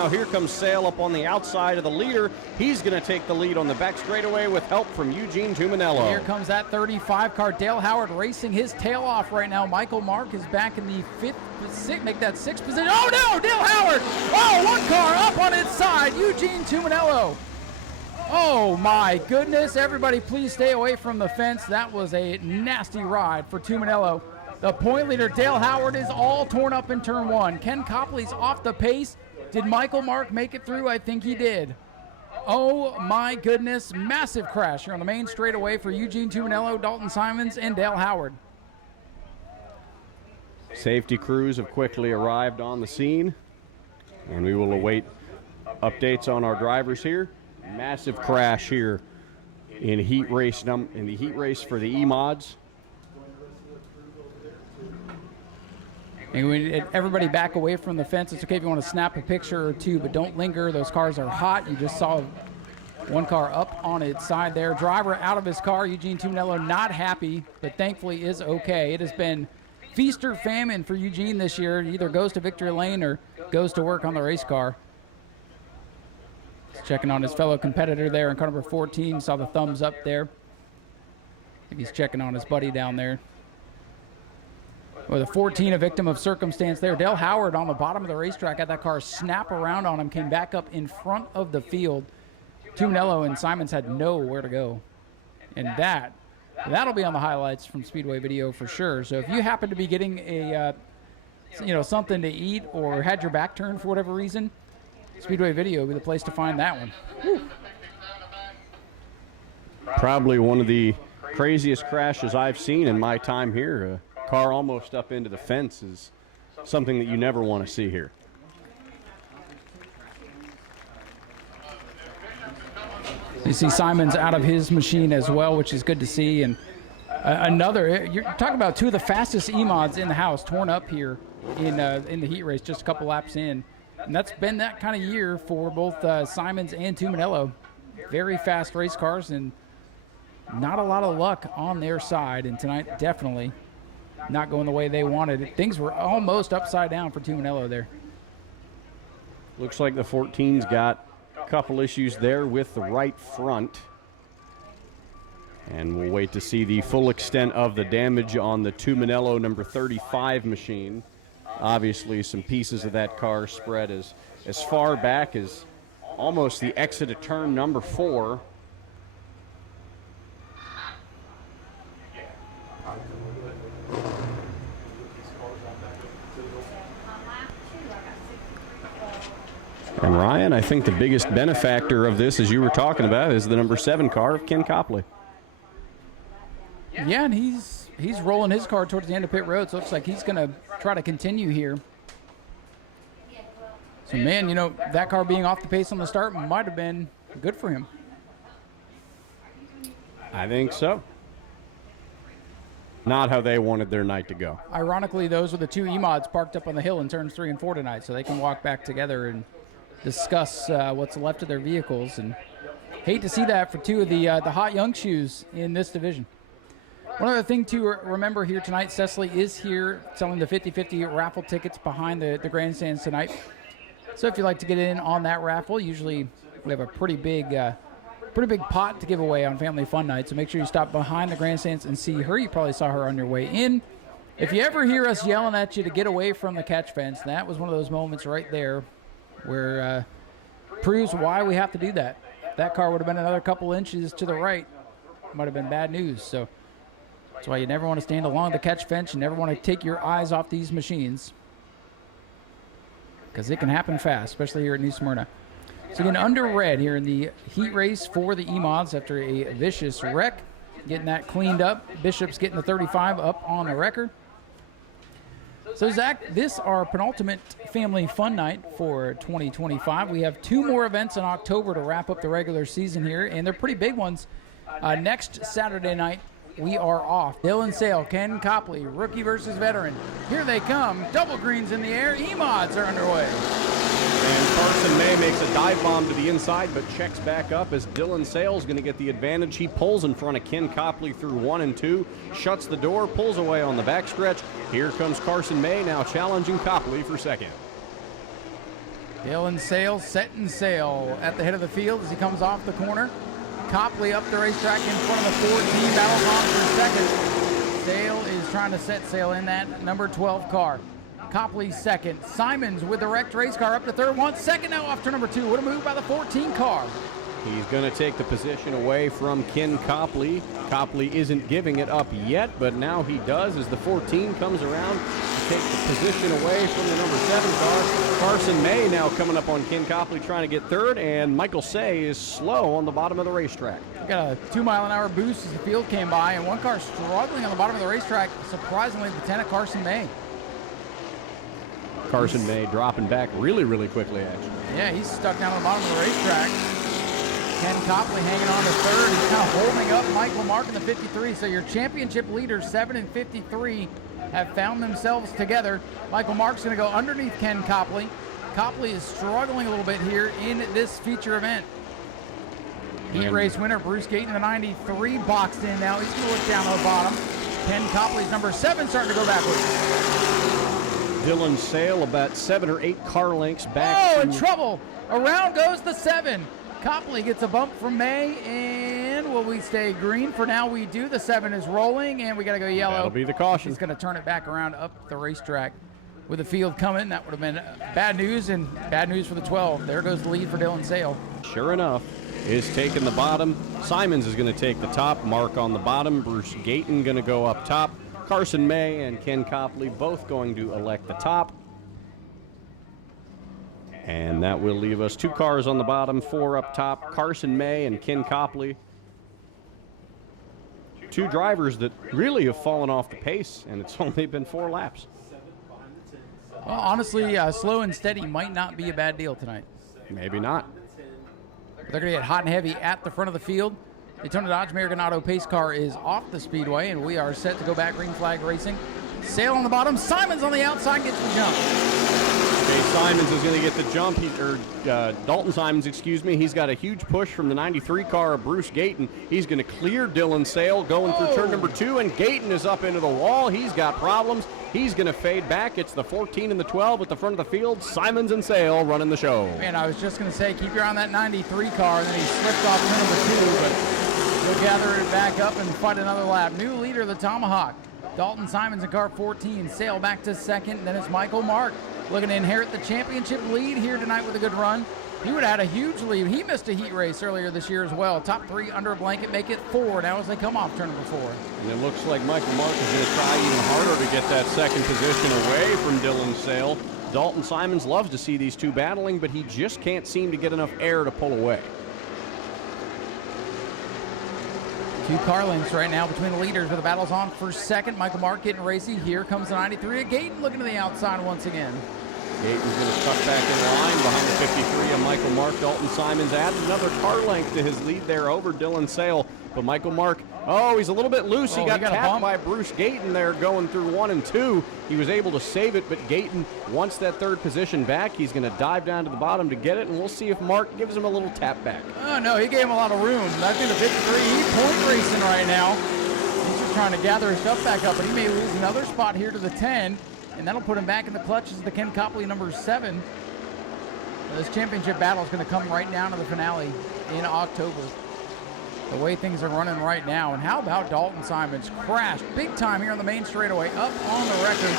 now. Here comes Sale up on the outside of the leader. He's going to take the lead on the back straightaway with help from Eugene Tuminello. Here comes that 35 car. Dale Howard racing his tail off right now. Michael Mark is back in the make that sixth position. Oh no, Dale Howard! Oh, one car up on its side. Eugene Tuminello. Oh my goodness, everybody please stay away from the fence. That was a nasty ride for Tuminello. The point leader, Dale Howard, is all torn up in turn one. Ken Copley's off the pace. Did Michael Mark make it through? I think he did. Oh my goodness, massive crash here on the main straightaway for Eugene Tuminello, Dalton Simons, and Dale Howard. Safety crews have quickly arrived on the scene, and we will await updates on our drivers here. Massive crash here in the heat race for the E-Mods. And everybody back away from the fence. It's okay if you want to snap a picture or two, but don't linger. Those cars are hot. You just saw one car up on its side there. Driver out of his car. Eugene Tuminello not happy, but thankfully is okay. It has been feast or famine for Eugene this year. He either goes to victory lane or goes to work on the race car. He's checking on his fellow competitor there in car number 14. Saw the thumbs up there. I think he's checking on his buddy down there. With a 14, a victim of circumstance there. Dale Howard on the bottom of the racetrack had that car snap around on him, came back up in front of the field. Tuminello and Simons had nowhere to go. And that'll be on the highlights from Speedway video for sure. So if you happen to be getting a something to eat or had your back turned for whatever reason, Speedway video will be the place to find that one. Whew. Probably one of the craziest crashes I've seen in my time here. Car almost up into the fence is something that you never want to see here. You see Simons out of his machine as well, which is good to see. And you're talking about two of the fastest E-Mods in the house torn up here in the heat race just a couple laps in. And that's been that kind of year for both Simons and Tuminello. Very fast race cars and not a lot of luck on their side. And tonight, definitely not going the way they wanted. Things were almost upside down for Tuminello there. Looks like the 14's got a couple issues there with the right front. And we'll wait to see the full extent of the damage on the Tuminello number 35 machine. Obviously, some pieces of that car spread as far back as almost the exit of turn number 4. And Ryan, I think the biggest benefactor of this, as you were talking about, is the number 7 car of Ken Copley. Yeah, and he's rolling his car towards the end of pit road, so it looks like he's going to try to continue here. So, man, that car being off the pace on the start might have been good for him. I think so. Not how they wanted their night to go. Ironically, those are the two E-Mods parked up on the hill in turns 3 and 4 tonight, so they can walk back together and discuss what's left of their vehicles. And hate to see that for two of the hot young shoes in this division. One other thing to remember here tonight, Cecily is here selling the 50-50 raffle tickets behind the grandstands tonight. So if you'd like to get in on that raffle, usually we have a pretty big pot to give away on Family Fun Night. So make sure you stop behind the grandstands and see her. You probably saw her on your way in. If you ever hear us yelling at you to get away from the catch fence, that was one of those moments right there where proves why we have to do that. If that car would have been another couple inches to the right, might have been bad news. So that's why you never want to stand along the catch fence. You never want to take your eyes off these machines because it can happen fast, especially here at New Smyrna. So again, under red here in the heat race for the E-Mods after a vicious wreck. Getting that cleaned up. Bishop's getting the 35 up on the record. So, Zach, this is our penultimate Family Fun Night for 2025. We have 2 more events in October to wrap up the regular season here, and they're pretty big ones. Next Saturday night, we are off. Dylan Sale, Ken Copley, rookie versus veteran. Here they come. Double greens in the air. E-Mods are underway. And Carson May makes a dive bomb to the inside, but checks back up as Dylan Sale's going to get the advantage. He pulls in front of Ken Copley through 1 and 2, shuts the door, pulls away on the backstretch. Here comes Carson May now challenging Copley for second. Dylan Sale setting sail at the head of the field as he comes off the corner. Copley up the racetrack in front of the 14. Battles on for second. Sale is trying to set sail in that number 12 car. Copley second. Simons with the wrecked race car up to third. Wants second now off to number 2. What a move by the 14 car. He's going to take the position away from Ken Copley. Copley isn't giving it up yet, but now he does as the 14 comes around to take the position away from the number 7 car. Carson May now coming up on Ken Copley trying to get third, and Michael Say is slow on the bottom of the racetrack. We got a 2-mile-an-hour boost as the field came by, and one car struggling on the bottom of the racetrack. Surprisingly, Lieutenant Carson May. Carson May dropping back really, really quickly, actually. Yeah, he's stuck down on the bottom of the racetrack. Ken Copley hanging on to third. He's kind of holding up Michael Mark in the 53. So your championship leaders, 7 and 53, have found themselves together. Michael Mark's going to go underneath Ken Copley. Copley is struggling a little bit here in this feature event. Heat race winner Bruce Gayton in the 93 boxed in now. He's going to look down on the bottom. Ken Copley's number 7 starting to go backwards. Dylan Sale about 7 or 8 car lengths back. Oh, in trouble. Around goes the 7. Copley gets a bump from May, and will we stay green? For now, we do. The 7 is rolling, and we got to go yellow. That'll be the caution. He's going to turn it back around up the racetrack. With the field coming, that would have been bad news, and bad news for the 12. There goes the lead for Dylan Sale. Sure enough, is taking the bottom. Simons is going to take the top. Mark on the bottom. Bruce Gayton going to go up top. Carson May and Ken Copley both going to elect the top. And that will leave us 2 cars on the bottom, 4 up top. Carson May and Ken Copley. 2 drivers that really have fallen off the pace, and it's only been 4 laps. Well, honestly, slow and steady might not be a bad deal tonight. Maybe not. They're going to get hot and heavy at the front of the field. Daytona Dodge American Auto pace car is off the speedway, and we are set to go back green flag racing. Sale on the bottom. Simons on the outside gets the jump. Okay, Simons is going to get the jump. Dalton Simons, excuse me. He's got a huge push from the 93 car of Bruce Gayton. He's going to clear Dylan Sale going through turn number 2, and Gayton is up into the wall. He's got problems. He's going to fade back. It's the 14 and the 12 at the front of the field. Simons and Sale running the show. Man, I was just going to say, keep your eye on that 93 car, and then he slipped off turn number 2, but he'll gather it back up and fight another lap. New leader of the Tomahawk. Dalton Simons in car 14. Sale back to second. Then it's Michael Mark looking to inherit the championship lead here tonight with a good run. He would have had a huge lead. He missed a heat race earlier this year as well. Top 3 under a blanket, make it 4 now as they come off turn number 4. And it looks like Michael Mark is going to try even harder to get that second position away from Dylan Sale. Dalton Simons loves to see these 2 battling, but he just can't seem to get enough air to pull away. 2 car lengths right now between the leaders with the battles on for second. Michael Mark getting racy. Here comes the 93 of Gayton looking to the outside once again. Gayton's going to tuck back in line behind the 53 of Michael Mark. Dalton Simons adds another car length to his lead there over Dylan Sale. But Michael Mark, he's a little bit loose. He got tapped by Bruce Gayton there going through 1 and 2. He was able to save it, but Gayton wants that 3rd position back. He's going to dive down to the bottom to get it, and we'll see if Mark gives him a little tap back. Oh, no, he gave him a lot of room. I think the 53, he's point racing right now. He's just trying to gather his stuff back up, but he may lose another spot here to the 10, and that'll put him back in the clutch as the Ken Copley number 7. This championship battle is going to come right down to the finale in October. The way things are running right now. And how about Dalton Simons? Crashed big time here on the main straightaway, up on the record.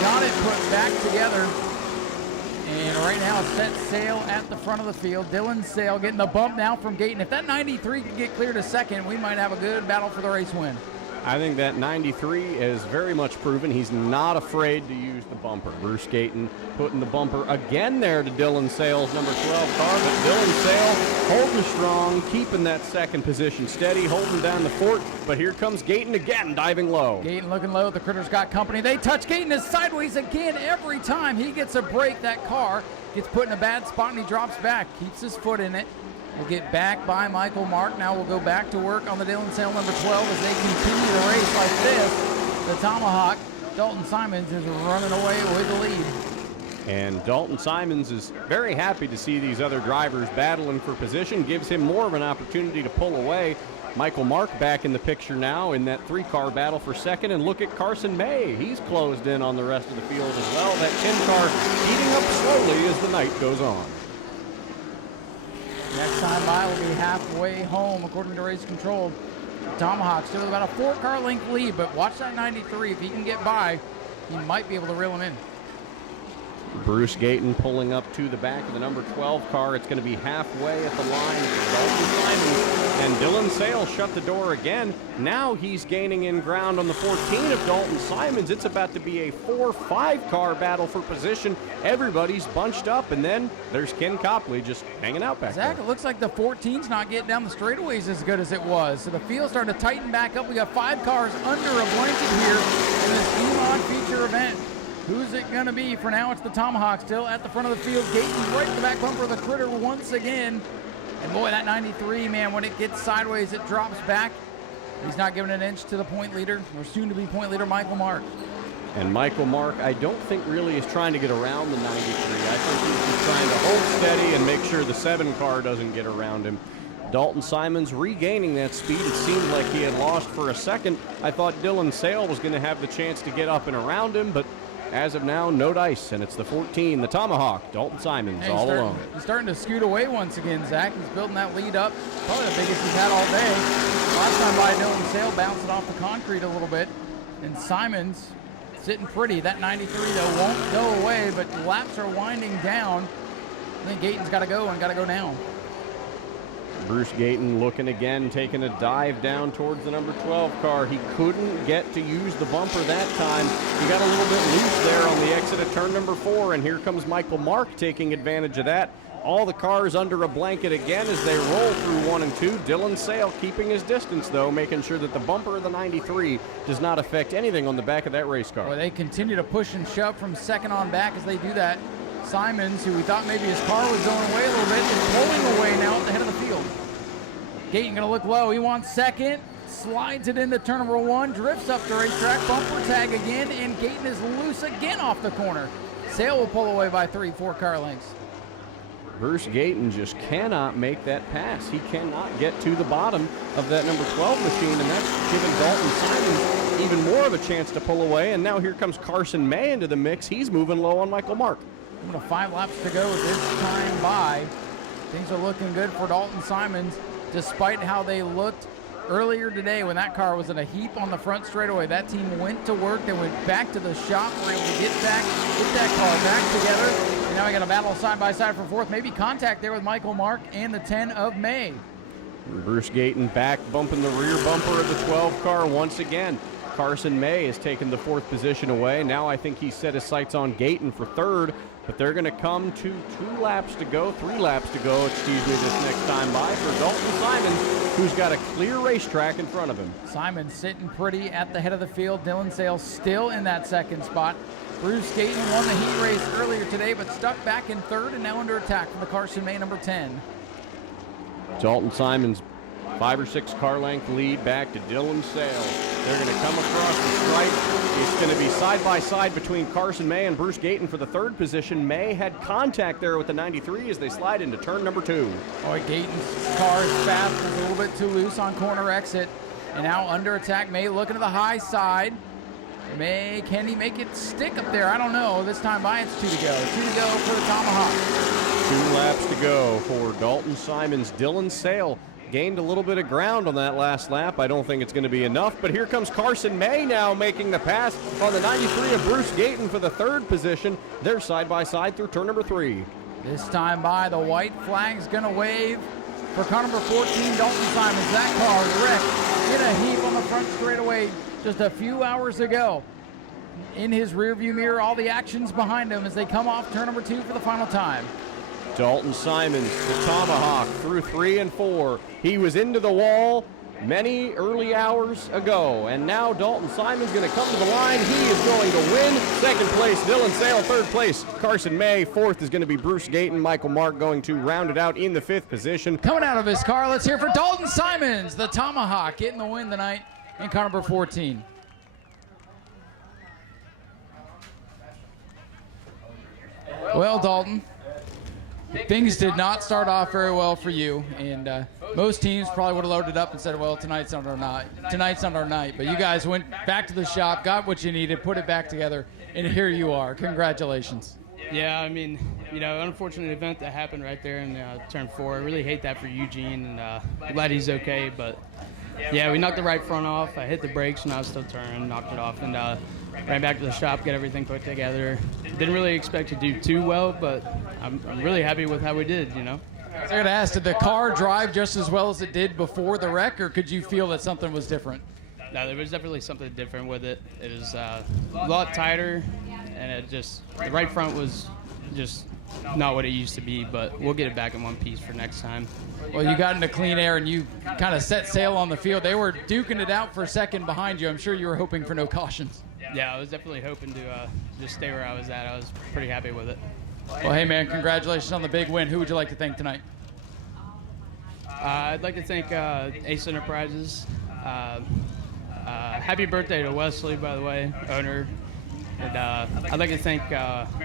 Got it put back together. And right now, set sail at the front of the field. Dylan Sale getting the bump now from Gayton. If that 93 could get clear to second, we might have a good battle for the race win. I think that 93 is very much proven. He's not afraid to use the bumper. Bruce Gayton putting the bumper again there to Dylan Sale's number 12 car, but Dylan Sale holding strong, keeping that second position steady, holding down the fort, but here comes Gayton again, diving low. Gayton looking low. The Critters got company. They touch Gayton is sideways again. Every time he gets a break, that car gets put in a bad spot and he drops back, keeps his foot in it. We'll get back by Michael Mark. Now we'll go back to work on the Dylan Sale number 12 as they continue the race like this. The Tomahawk, Dalton Simons, is running away with the lead. And Dalton Simons is very happy to see these other drivers battling for position. Gives him more of an opportunity to pull away. Michael Mark back in the picture now in that 3-car battle for second. And look at Carson May. He's closed in on the rest of the field as well. That 10-car heating up slowly as the night goes on. Next time by will be halfway home, according to Race Control. Tomahawk still with about a 4-car length lead, but watch that 93. If he can get by, he might be able to reel him in. Bruce Gayton pulling up to the back of the number 12 car. It's going to be halfway at the line for Dalton Simons. And Dylan Sale shut the door again. Now he's gaining in ground on the 14 of Dalton Simons. It's about to be a 4-5 car battle for position. Everybody's bunched up, and then there's Ken Copley just hanging out back Zach, there. it looks like the 14's not getting down the straightaways as good as it was. So the field's starting to tighten back up. We got 5 cars under a blanket here in this EMOD feature event. Who's it going to be? For now, it's the Tomahawk still at the front of the field. Gayton's right in the back bumper of the Critter once again. And boy, that 93, man, when it gets sideways, it drops back. He's not giving an inch to the point leader, or soon-to-be point leader, Michael Mark. And Michael Mark, I don't think really is trying to get around the 93. I think he's just trying to hold steady and make sure the 7 car doesn't get around him. Dalton Simons regaining that speed. It seemed like he had lost for a second. I thought Dylan Sale was going to have the chance to get up and around him, but as of now, no dice, and it's the 14, the Tomahawk, Dalton Simons, all alone. He's starting to scoot away once again, Zach. He's building that lead up. Probably the biggest he's had all day. Last time by, Dylan Sale bounced it off the concrete a little bit. And Simons sitting pretty. That 93, though, won't go away, but laps are winding down. I think Gayton's got to go and got to go now. Bruce Gayton looking again, taking a dive down towards the number 12 car. He couldn't get to use the bumper that time. He got a little bit loose there on the exit of turn number 4, and here comes Michael Mark taking advantage of that. All the cars under a blanket again as they roll through 1 and 2. Dylan Sale keeping his distance, though, making sure that the bumper of the 93 does not affect anything on the back of that race car. Well, they continue to push and shove from second on back as they do that. Simons, who we thought maybe his car was going away a little bit, is pulling away now at the head of the field. Gayton going to look low. He wants second. Slides it into turn number 1. Drifts up the racetrack. Bumper tag again. And Gayton is loose again off the corner. Sale will pull away by 3-4 car lengths. Bruce Gayton just cannot make that pass. He cannot get to the bottom of that number 12 machine, and that's given Dalton Simons even more of a chance to pull away. And now here comes Carson May into the mix. He's moving low on Michael Mark. 5 laps to go this time by. Things are looking good for Dalton Simons, despite how they looked earlier today when that car was in a heap on the front straightaway. That team went to work, they went back to the shop, were able to get that car back together. And now we got a battle side by side for 4th. Maybe contact there with Michael Mark and the 10 of May. Bruce Gayton back bumping the rear bumper of the 12 car once again. Carson May has taken the 4th position away. Now I think he set his sights on Gayton for 3rd, but they're going to come to 3 laps to go this next time by for Dalton Simons, who's got a clear racetrack in front of him. Simons sitting pretty at the head of the field. Dylan Sale still in that 2nd spot. Bruce Gayton won the heat race earlier today, but stuck back in 3rd and now under attack from the Carson May number 10. Dalton Simons, 5 or 6 car length lead back to Dylan Sale. They're going to come across the stripe. It's going to be side by side between Carson May and Bruce Gayton for the 3rd position. May had contact there with the 93 as they slide into turn number 2. Boy, Gayton's car is fast, was a little bit too loose on corner exit. And now under attack, May looking to the high side. May, can he make it stick up there? I don't know. This time by, it's 2 to go. 2 to go for the Tomahawk. 2 laps to go for Dalton Simons. Dylan Sale gained a little bit of ground on that last lap. I don't think it's going to be enough, but here comes Carson May now making the pass on the 93 of Bruce Gayton for the 3rd position. They're side by side through turn number 3. This time by, the white flag's going to wave for car number 14, Dalton Simons. That car wrecked in a heap on the front straightaway just a few hours ago. In his rearview mirror, all the actions behind him as they come off turn number 2 for the final time. Dalton Simons, the Tomahawk, through 3 and 4. He was into the wall many early hours ago, and now Dalton Simons going to come to the line. He is going to win. 2nd place, Dylan Sale. 3rd place, Carson May. 4th is going to be Bruce Gayton. Michael Mark going to round it out in the 5th position. Coming out of his car, let's hear for Dalton Simons, the Tomahawk, getting the win tonight in car number 14. Well, Dalton, things did not start off very well for you, and Most teams probably would have loaded up and said, well, tonight's not our night. Tonight's not our night. But you guys went back to the shop, got what you needed, put it back together, and here you are. Congratulations. Yeah, I mean, unfortunate event that happened right there in turn 4. I really hate that for Eugene, and I'm glad he's okay. But, yeah, we knocked the right front off. I hit the brakes when I was still turning, knocked it off, and ran back to the shop, get everything put together. Didn't really expect to do too well, but I'm really happy with how we did, So I got to ask, did the car drive just as well as it did before the wreck, or could you feel that something was different? No, there was definitely something different with it. It was a lot tighter, and the right front was just not what it used to be, but we'll get it back in one piece for next time. Well, you got into clean air, and you kind of set sail on the field. They were duking it out for a second behind you. I'm sure you were hoping for no cautions. Yeah, I was definitely hoping to just stay where I was at. I was pretty happy with it. Well, hey, man, congratulations on the big win. Who would you like to thank tonight? I'd like to thank Ace Enterprises. Happy birthday to Wesley, by the way, owner. And I'd like to thank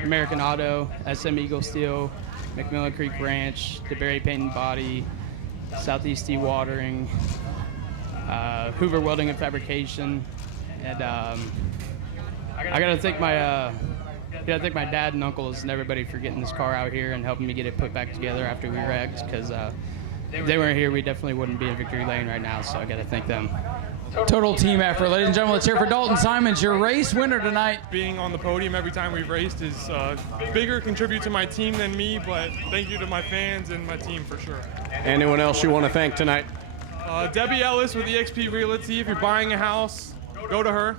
American Auto, SM Eagle Steel, McMillan Creek Ranch, DeBerry Paint and Body, Southeast Dewatering, Hoover Welding and Fabrication, and I gotta thank my dad and uncles and everybody for getting this car out here and helping me get it put back together after we wrecked, because if they weren't here, we definitely wouldn't be in victory lane right now, so I gotta thank them. Total team effort. Ladies and gentlemen, let's hear for Dalton Simons, your race winner tonight. Being on the podium every time we've raced is bigger contribute to my team than me, but thank you to my fans and my team for sure. Anyone else you want to thank tonight? Debbie Ellis with EXP Realty. If you're buying a house, go to her.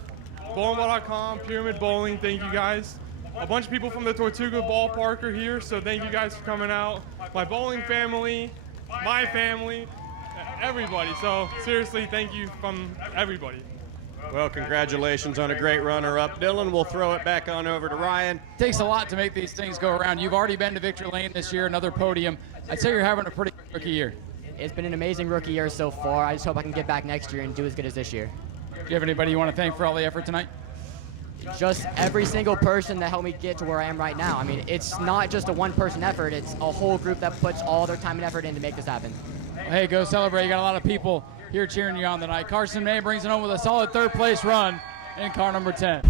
Bowlingball.com, Pyramid Bowling, thank you guys. A bunch of people from the Tortuga Ballpark are here, so thank you guys for coming out. My bowling family, my family, everybody. So seriously, thank you from everybody. Well, congratulations on a great runner-up. Dylan, we'll throw it back on over to Ryan. Takes a lot to make these things go around. You've already been to victory lane this year, another podium. I'd say you're having a pretty good rookie year. It's been an amazing rookie year so far. I just hope I can get back next year and do as good as this year. Do you have anybody you want to thank for all the effort tonight? Just every single person that helped me get to where I am right now. I mean, it's not just a one-person effort. It's a whole group that puts all their time and effort in to make this happen. Hey, go celebrate. You got a lot of people here cheering you on tonight. Carson May brings it home with a solid third-place run in car number 10.